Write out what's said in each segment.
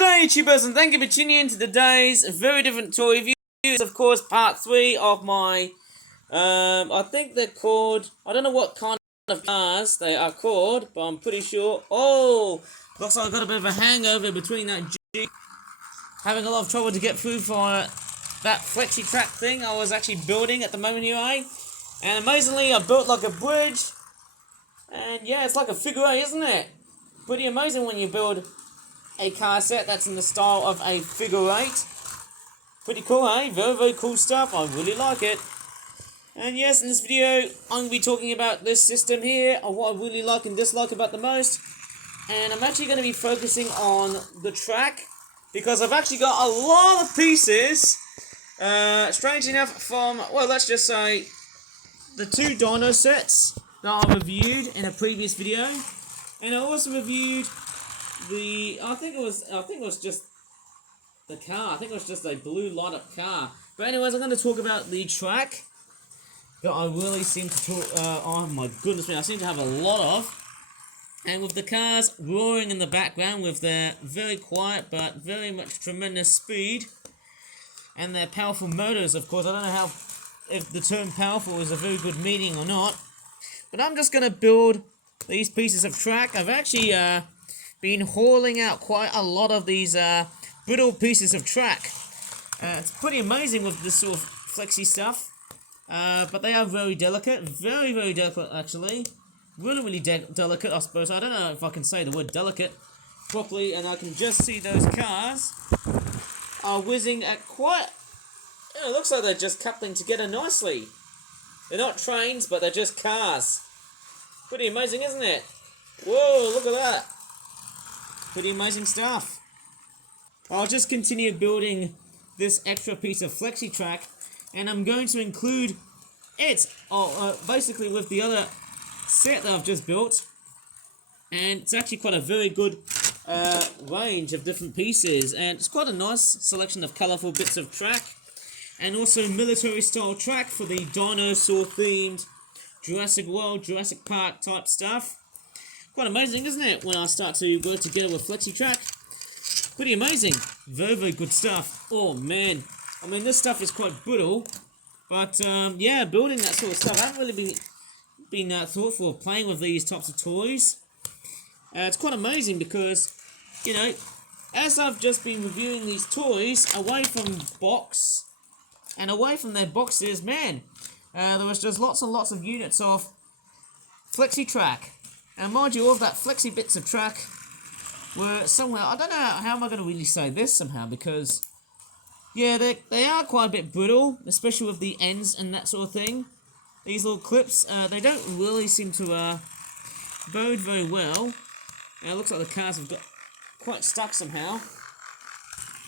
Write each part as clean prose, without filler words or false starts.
G'day YouTubers, and thank you for tuning in to today's very different toy reviews. Of course, part 3 of my, I think they're called, I don't know what kind of cars they are called, but I'm pretty sure. Oh, looks like I've got a bit of a hangover between that Jeep. Having a lot of trouble to get through for that flexi track thing I was actually building at the moment here, eh? And amazingly, I built like a bridge. And yeah, it's like a figure eight, isn't it? Pretty amazing when you build a car set that's in the style of a figure eight. Pretty cool, eh? Very, very cool stuff. I really like it. And yes, in this video, I'm going to be talking about this system here, and what I really like and dislike about the most. And I'm actually going to be focusing on the track, because I've actually got a lot of pieces, strange enough, from, well, let's just say, the two dyno sets that I reviewed in a previous video. And I also reviewed I think it was just the car. I think it was just a blue light up car. But anyways, I'm going to talk about the track that I really seem to talk, oh my goodness me, I seem to have a lot of. And with the cars roaring in the background with their very quiet but very much tremendous speed. And their powerful motors, of course. I don't know if the term powerful is a very good meaning or not. But I'm just going to build these pieces of track. I've actually been hauling out quite a lot of these brittle pieces of track. It's pretty amazing with this sort of flexi stuff, but they are very delicate, very, very delicate actually. Really, really delicate, I suppose. I don't know if I can say the word delicate properly, and I can just see those cars are whizzing at quite, it looks like they're just coupling together nicely. They're not trains, but they're just cars. Pretty amazing, isn't it? Whoa, look at that. Pretty amazing stuff. I'll just continue building this extra piece of flexi track, and I'm going to include it basically with the other set that I've just built, and it's actually quite a very good range of different pieces, and it's quite a nice selection of colourful bits of track, and also military style track for the dinosaur themed Jurassic World, Jurassic Park type stuff. Quite amazing, isn't it, when I start to work together with flexi track? Pretty amazing. Very, very good stuff. Oh man, I mean, this stuff is quite brittle, but yeah, building that sort of stuff, I haven't really been thoughtful of playing with these types of toys. It's quite amazing because, you know, as I've just been reviewing these toys away from box and away from their boxes, man, there was just lots and lots of units of flexi track. And mind you, all of that flexi bits of track were somewhere, I don't know how am I going to really say this somehow, because, yeah, they are quite a bit brittle, especially with the ends and that sort of thing. These little clips, they don't really seem to bode very well. And it looks like the cars have got quite stuck somehow.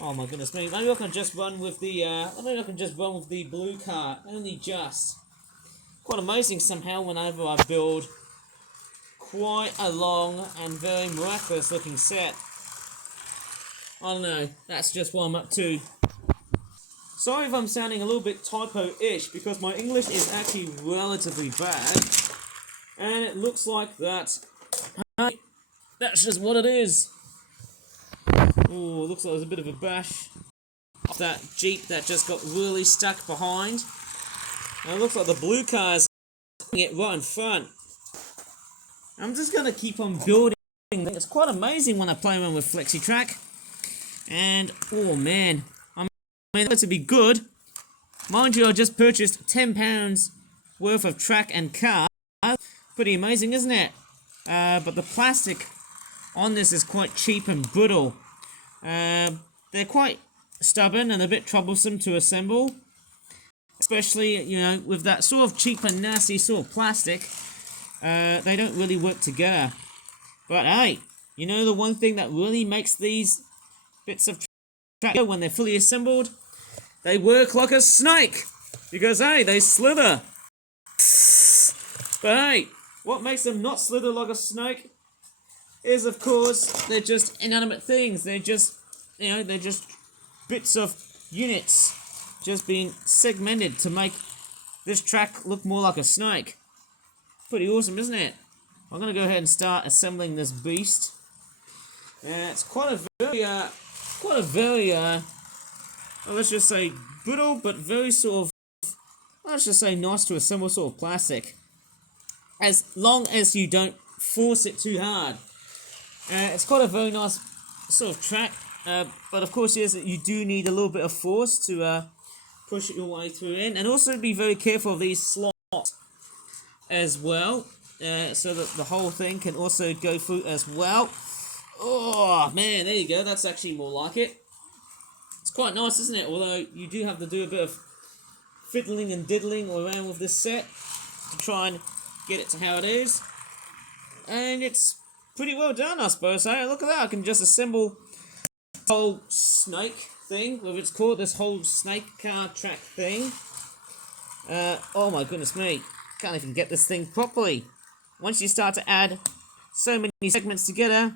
Oh my goodness me, maybe I can just run with the, blue car, only just. Quite amazing somehow whenever I build quite a long and very miraculous looking set. I don't know, that's just what I'm up to. Sorry if I'm sounding a little bit typo-ish, because my English is actually relatively bad. And it looks like that. That's just what it is. Oh, looks like there's a bit of a bash off that Jeep that just got really stuck behind. And it looks like the blue car's it right in front. I'm just going to keep on building. It's quite amazing when I play around with flexi track. And, oh man, I mean, that to be good. Mind you, I just purchased £10 worth of track and car. Pretty amazing, isn't it? But the plastic on this is quite cheap and brittle. They're quite stubborn and a bit troublesome to assemble. Especially, you know, with that sort of cheap and nasty sort of plastic. They don't really work together. But hey, you know the one thing that really makes these bits of track when they're fully assembled? They work like a snake! Because hey, they slither! But hey, what makes them not slither like a snake is, of course, they're just inanimate things. They're just, you know, they're just bits of units just being segmented to make this track look more like a snake. Pretty awesome, isn't it? I'm going to go ahead and start assembling this beast. It's quite a very quite a very, let's just say brittle, but very sort of, let's just say nice to assemble sort of plastic. As long as you don't force it too hard. It's quite a very nice sort of track, but of course, yes, you do need a little bit of force to push it your way through in, and also be very careful of these slots as well, so that the whole thing can also go through as well. Oh man, there you go, that's actually more like it. It's quite nice, isn't it? Although you do have to do a bit of fiddling and diddling around with this set to try and get it to how it is. And it's pretty well done, I suppose. Hey, look at that, I can just assemble the whole snake thing, whatever it's called, this whole snake car track thing. Oh my goodness me, can't even get this thing properly. Once you start to add so many segments together,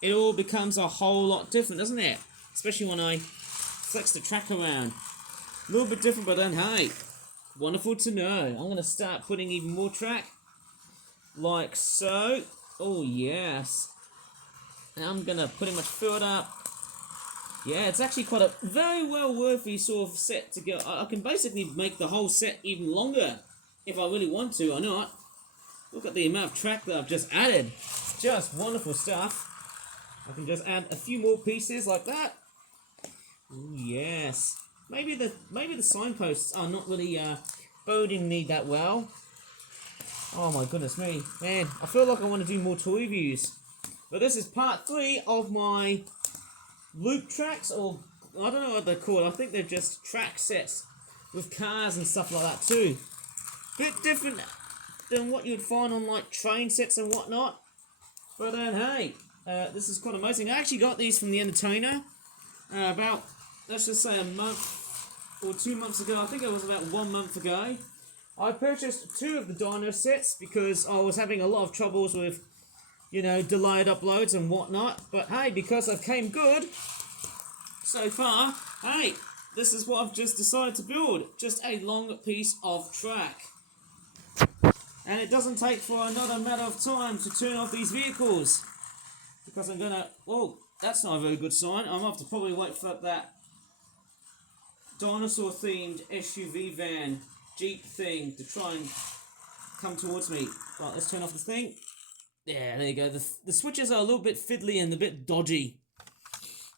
it all becomes a whole lot different, doesn't it? Especially when I flex the track around. A little bit different, but then hey, wonderful to know. I'm going to start putting even more track, like so. Oh yes. And I'm going to pretty much fill it up. Yeah, it's actually quite a very well worthy sort of set to go. I can basically make the whole set even longer if I really want to or not. Look at the amount of track that I've just added. Just wonderful stuff. I can just add a few more pieces like that. Ooh, yes. Maybe the signposts are not really boding me that well. Oh my goodness me. Man, I feel like I want to do more toy reviews. But this is part 3 of my loop tracks, or I don't know what they're called. I think they're just track sets with cars and stuff like that too. Bit different than what you'd find on like train sets and whatnot. But then hey, this is quite amazing. I actually got these from the Entertainer about, let's just say, a month or 2 months ago. I think it was about 1 month ago. I purchased 2 of the Dino sets because I was having a lot of troubles with, you know, delayed uploads and whatnot. But hey, because I've came good so far, hey, this is what I've just decided to build. Just a long piece of track. And it doesn't take for another matter of time to turn off these vehicles. Because I'm gonna, oh, that's not a very good sign. I'm gonna have to probably wait for that dinosaur themed SUV van, Jeep thing to try and come towards me. Right, let's turn off this thing. Yeah, there you go. The switches are a little bit fiddly and a bit dodgy.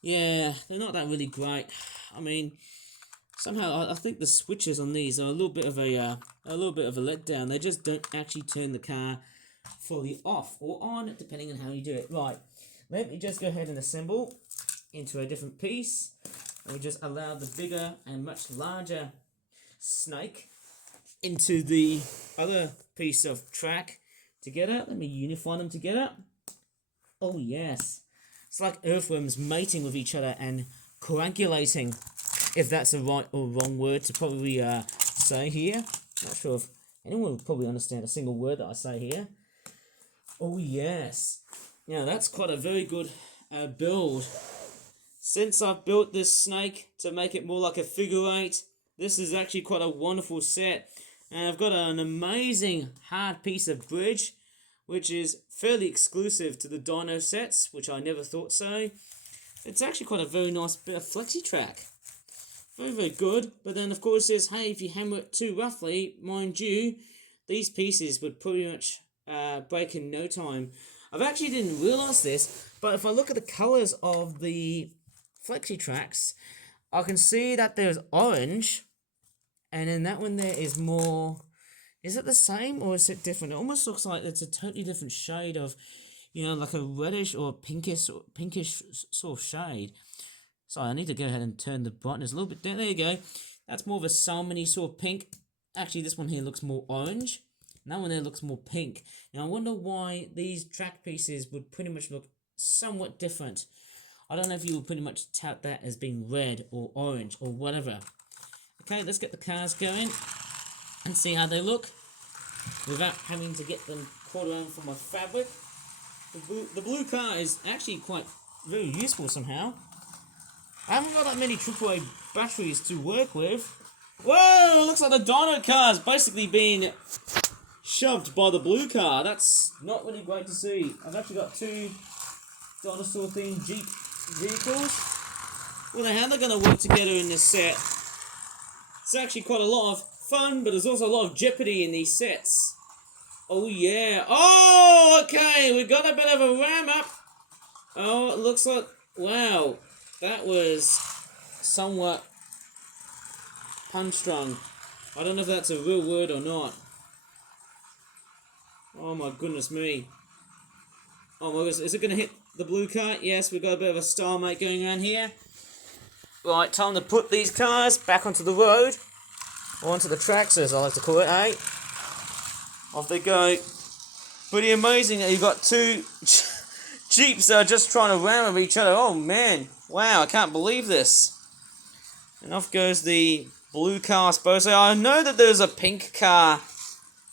Yeah, they're not that really great. I mean, somehow I think the switches on these are a little bit of a letdown. They just don't actually turn the car fully off or on, depending on how you do it. Right, let me just go ahead and assemble into a different piece. And we just allow the bigger and much larger snake into the other piece of track together. Let me unify them together. Oh yes, it's like earthworms mating with each other and coagulating, if that's a right or wrong word to probably say here. Not sure if anyone will probably understand a single word that I say here. Oh yes, now that's quite a very good build. Since I've built this snake to make it more like a figure 8, this is actually quite a wonderful set. And I've got an amazing hard piece of bridge, which is fairly exclusive to the Dino sets, which I never thought so. It's actually quite a very nice bit of flexi track. Very, very good. But then, of course, there's, hey, if you hammer it too roughly, mind you, these pieces would pretty much break in no time. I've actually didn't realise this, but if I look at the colours of the flexi tracks, I can see that there's orange, and then that one there is more, is it the same or is it different? It almost looks like it's a totally different shade of, you know, like a reddish or pinkish sort of shade. Sorry, I need to go ahead and turn the brightness a little bit down. There you go. That's more of a salmony sort of pink. Actually, this one here looks more orange. And that one there looks more pink. Now, I wonder why these track pieces would pretty much look somewhat different. I don't know if you would pretty much tout that as being red or orange or whatever. Okay, let's get the cars going and see how they look without having to get them caught around for my fabric. The blue car is actually quite very useful somehow. I haven't got that many AAA batteries to work with. Whoa, looks like the Dino car is basically being shoved by the blue car. That's not really great to see. I've actually got 2 dinosaur themed Jeep vehicles. Well, how they're going to work together in this set. It's actually quite a lot of fun, but there's also a lot of jeopardy in these sets. Oh, yeah. Oh, okay. We got a bit of a ram up. Oh, it looks like... Wow. That was somewhat punch-strung. I don't know if that's a real word or not. Oh, my goodness me. Oh, my goodness. Is it going to hit the blue car? Yes, we've got a bit of a stalemate going on here. Right, time to put these cars back onto the road. Or onto the tracks, as I like to call it, eh? Off they go. Pretty amazing that you've got two Jeeps that are just trying to ram each other. Oh, man. Wow, I can't believe this. And off goes the blue car, I suppose. I know that there's a pink car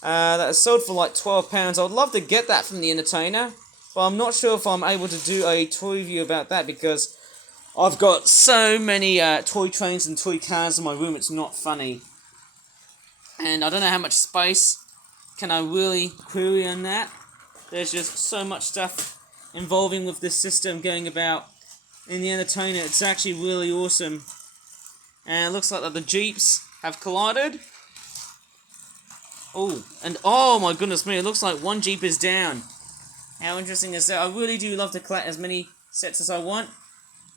that is sold for like £12. I would love to get that from the Entertainer. But I'm not sure if I'm able to do a toy review about that because I've got so many toy trains and toy cars in my room, it's not funny. And I don't know how much space can I really query on that. There's just so much stuff involving with this system going about in the Entertainer. It's actually really awesome. And it looks like that the Jeeps have collided. Oh, and oh my goodness me, it looks like one Jeep is down. How interesting is that? I really do love to collect as many sets as I want.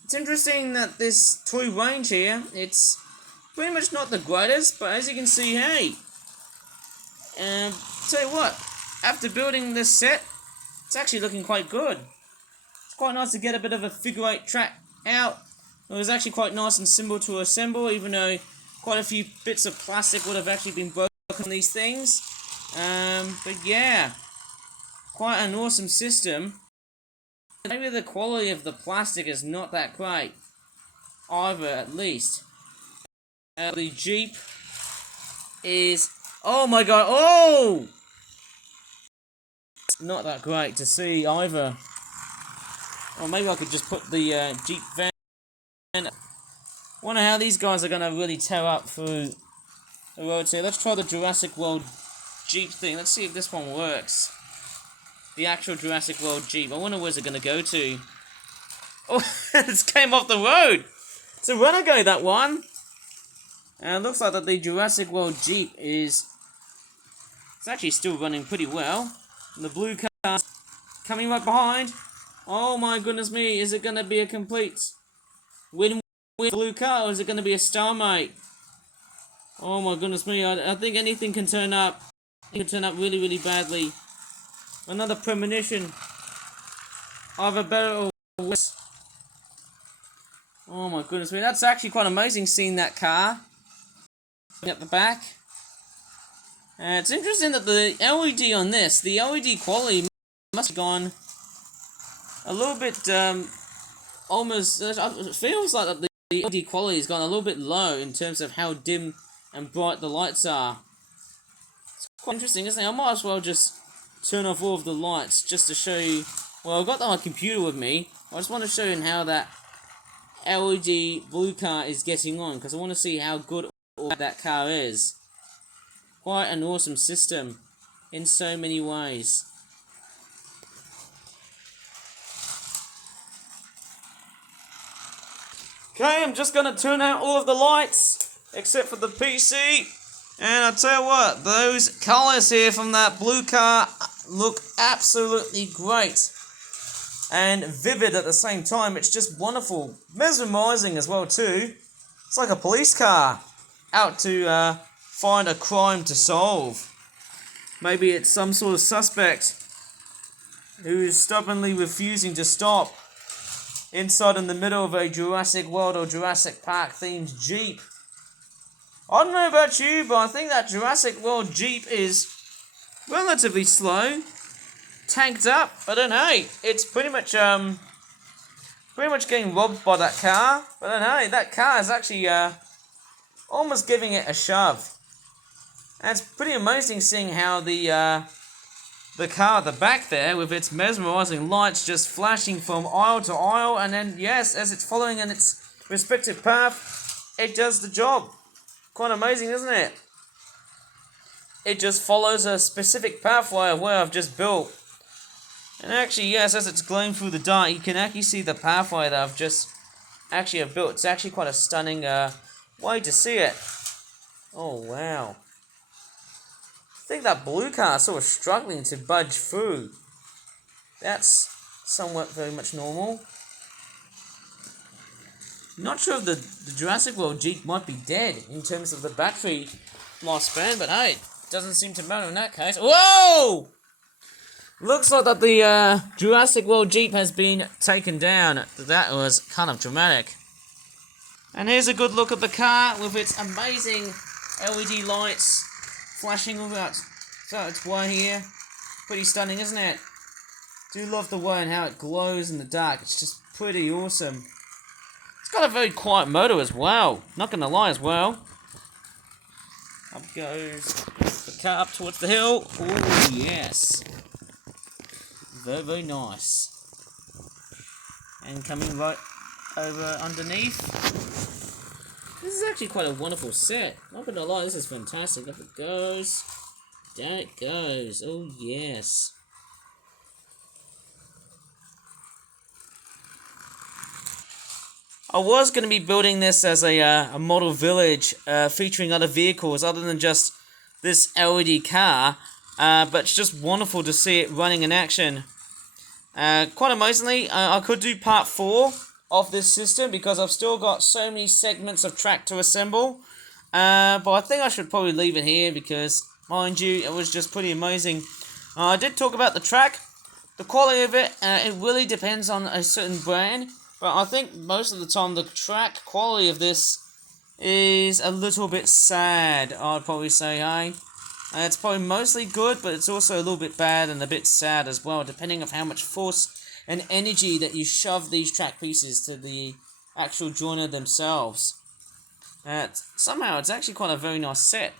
It's interesting that this toy range here, it's pretty much not the greatest, but as you can see, hey, tell you what, after building this set, it's actually looking quite good. It's quite nice to get a bit of a figure eight track out. It was actually quite nice and simple to assemble, even though quite a few bits of plastic would have actually been broken on these things. But yeah, quite an awesome system. Maybe the quality of the plastic is not that great, either, at least. The Jeep is... Oh my god, oh! Not that great to see, either. Or maybe I could just put the Jeep van... Wonder how these guys are going to really tear up through the roads here. Let's try the Jurassic World Jeep thing. Let's see if this one works. The actual Jurassic World Jeep. I wonder where's it going to go to. Oh, it came off the road! It's a Renegade, that one! And it looks like that the Jurassic World Jeep is... It's actually still running pretty well. And the blue car coming right behind. Oh my goodness me, is it going to be a complete win-win blue car, or is it going to be a stalemate? Oh my goodness me, I think anything can turn up. It can turn up really, really badly. Another premonition. Either better or worse. Oh my goodness me, that's actually quite amazing seeing that car at the back. It's interesting that the LED on this, the LED quality must have gone a little bit, almost, it feels like that the LED quality has gone a little bit low in terms of how dim and bright the lights are. It's quite interesting, isn't it? I might as well just turn off all of the lights just to show you. Well, I've got my computer with me. I just want to show you how that LED blue car is getting on, because I want to see how good that car is. Quite an awesome system in so many ways. Okay, I'm just going to turn out all of the lights except for the PC. And I'll tell you what, those colours here from that blue car look absolutely great. And vivid at the same time. It's just wonderful. Mesmerising as well too. It's like a police car out to find a crime to solve. Maybe it's some sort of suspect who is stubbornly refusing to stop inside in the middle of a Jurassic World or Jurassic Park themed Jeep. I don't know about you, but I think that Jurassic World Jeep is relatively slow, tanked up. But then hey, it's pretty much getting robbed by that car. But then hey, that car is actually almost giving it a shove. And it's pretty amazing seeing how the car at the back there, with its mesmerising lights just flashing from aisle to aisle, and then yes, as it's following in its respective path, it does the job. Quite amazing, isn't it? It just follows a specific pathway of where I've just built. And actually, yes, as it's glowing through the dark, you can actually see the pathway that I've just actually have built. It's actually quite a stunning way to see it. Oh wow. I think that blue car is sort of struggling to budge through. That's somewhat very much normal. Not sure if the Jurassic World Jeep might be dead in terms of the battery lifespan, but hey, doesn't seem to matter in that case. Whoa! Looks like that the Jurassic World Jeep has been taken down. That was kind of dramatic. And here's a good look at the car with its amazing LED lights flashing all out its way here. Pretty stunning, isn't it? Do love the way and how it glows in the dark. It's just pretty awesome. It's got a very quiet motor as well. Not gonna lie as well. Up goes the car up towards the hill. Oh yes. Very, very nice. And coming right over underneath. This is actually quite a wonderful set. Not gonna lie, this is fantastic. Up it goes. Down it goes. Oh yes. I was going to be building this as a model village featuring other vehicles other than just this LED car, but it's just wonderful to see it running in action. Quite amazingly, I could do part 4 of this system because I've still got so many segments of track to assemble, but I think I should probably leave it here because, mind you, it was just pretty amazing. I did talk about the track. The quality of it, it really depends on a certain brand. But I think most of the time the track quality of this is a little bit sad, I'd probably say, hey? It's probably mostly good, but it's also a little bit bad and a bit sad as well, depending on how much force and energy that you shove these track pieces to the actual joiner themselves. Somehow, it's actually quite a very nice set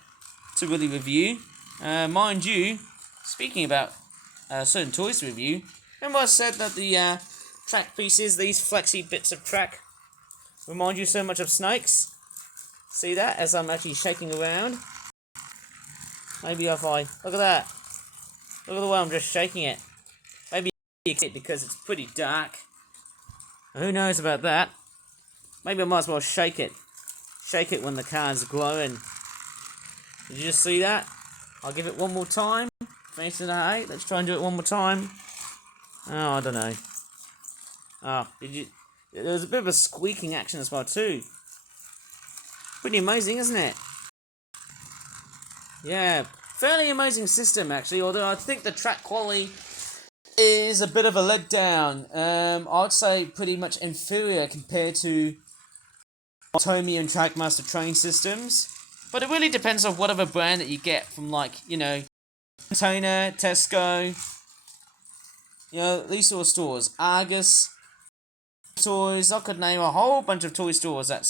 to really review. Mind you, speaking about certain toys to review, remember I said that the track pieces, these flexy bits of track, remind you so much of snakes? See that as I'm actually shaking around? Maybe if I... Look at that. Look at the way I'm just shaking it. Maybe because it's pretty dark. Who knows about that? Maybe I might as well shake it. Shake it when the car's glowing. Did you just see that? I'll give it one more time. Finish it at 8. Let's try and do it one more time. Oh, I don't know. Oh, there was a bit of a squeaking action as well too. Pretty amazing, isn't it? Yeah, fairly amazing system actually, although I think the track quality is a bit of a letdown. I'd say pretty much inferior compared to Tomy and Trackmaster train systems. But it really depends on whatever brand that you get from, like, you know, Container, Tesco, you know, these sort of stores. Argus Toys, I could name a whole bunch of toy stores that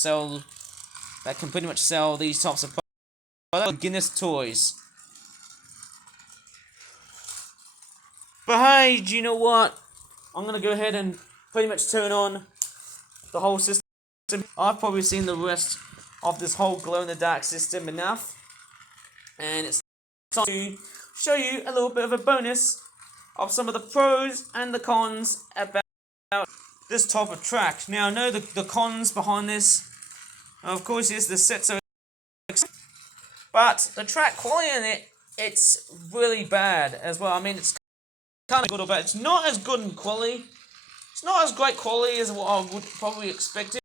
can pretty much sell these types of products. Guinness Toys. But hey, do you know what? I'm going to go ahead and pretty much turn on the whole system. I've probably seen the rest of this whole glow-in-the-dark system enough. And it's time to show you a little bit of a bonus of some of the pros and the cons about this type of track. Now I know the cons behind this, of course, is the sets are, but the track quality in it's really bad as well. I mean, it's kind of good or bad. It's not as good in quality. It's not as great quality as what I would probably expect it.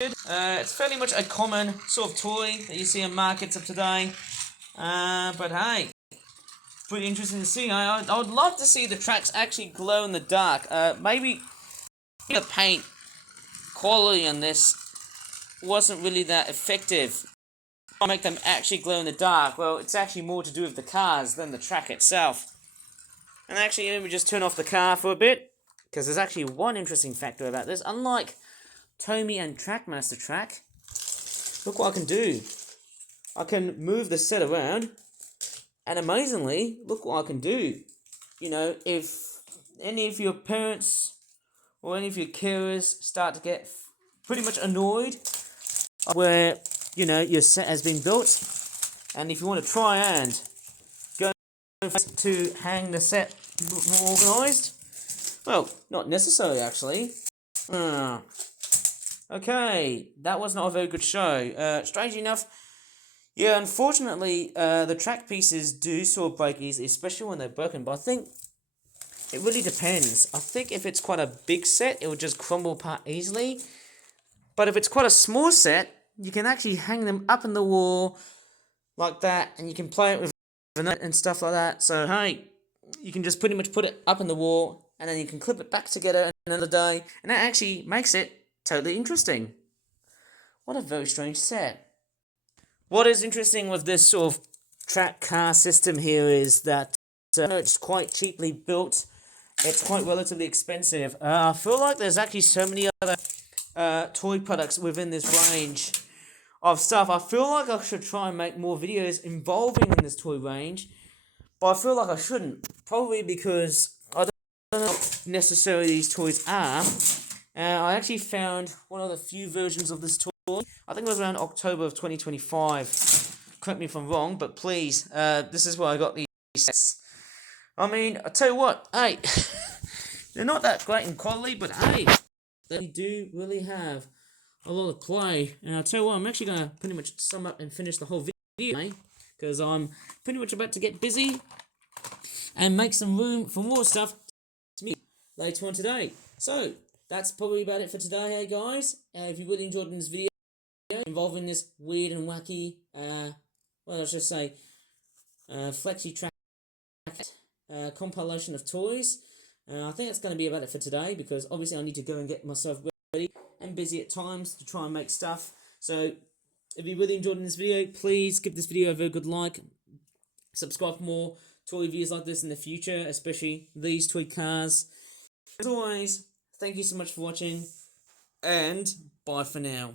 It's fairly much a common sort of toy that you see in markets of today. But hey, pretty interesting to see. I would love to see the tracks actually glow in the dark. Maybe the paint quality on this wasn't really that effective. To make them actually glow in the dark, well, it's actually more to do with the cars than the track itself. And actually, let me just turn off the car for a bit, because there's actually one interesting factor about this. Unlike Tomy and Trackmaster Track, look what I can do. I can move the set around, and amazingly, look what I can do. You know, if any of your parents or any of your carers start to get pretty much annoyed where, you know, your set has been built, and if you want to try and go to hang the set more organised, well, not necessarily actually. Okay, that was not a very good show. Strangely enough, yeah, unfortunately, the track pieces do sort of break easily, especially when they're broken. But I think it really depends. I think if it's quite a big set, it will just crumble apart easily. But if it's quite a small set, you can actually hang them up in the wall like that, and you can play it with and stuff like that. So hey, you can just pretty much put it up in the wall, and then you can clip it back together another day, and that actually makes it totally interesting. What a very strange set. What is interesting with this sort of track car system here is that it's quite cheaply built. It's quite relatively expensive. I feel like there's actually so many other toy products within this range of stuff. I feel like I should try and make more videos involving in this toy range, but I feel like I shouldn't. Probably because I don't know what necessarily these toys are. I actually found one of the few versions of this toy. I think it was around October of 2025. Correct me if I'm wrong, but please, this is where I got these sets. I mean, I tell you what, hey, they're not that great in quality, but hey, they do really have a lot of play. And I'll tell you what, I'm actually going to pretty much sum up and finish the whole video, because I'm pretty much about to get busy and make some room for more stuff to me later on today. So, that's probably about it for today, hey guys. If you really enjoyed this video involving this weird and wacky, well, let's just say, flexi track compilation of toys, I think that's going to be about it for today, because obviously I need to go and get myself ready and busy at times to try and make stuff. So, if you really enjoyed this video, please give this video a very good like. Subscribe for more toy reviews like this in the future, especially these toy cars. As always, thank you so much for watching, and bye for now.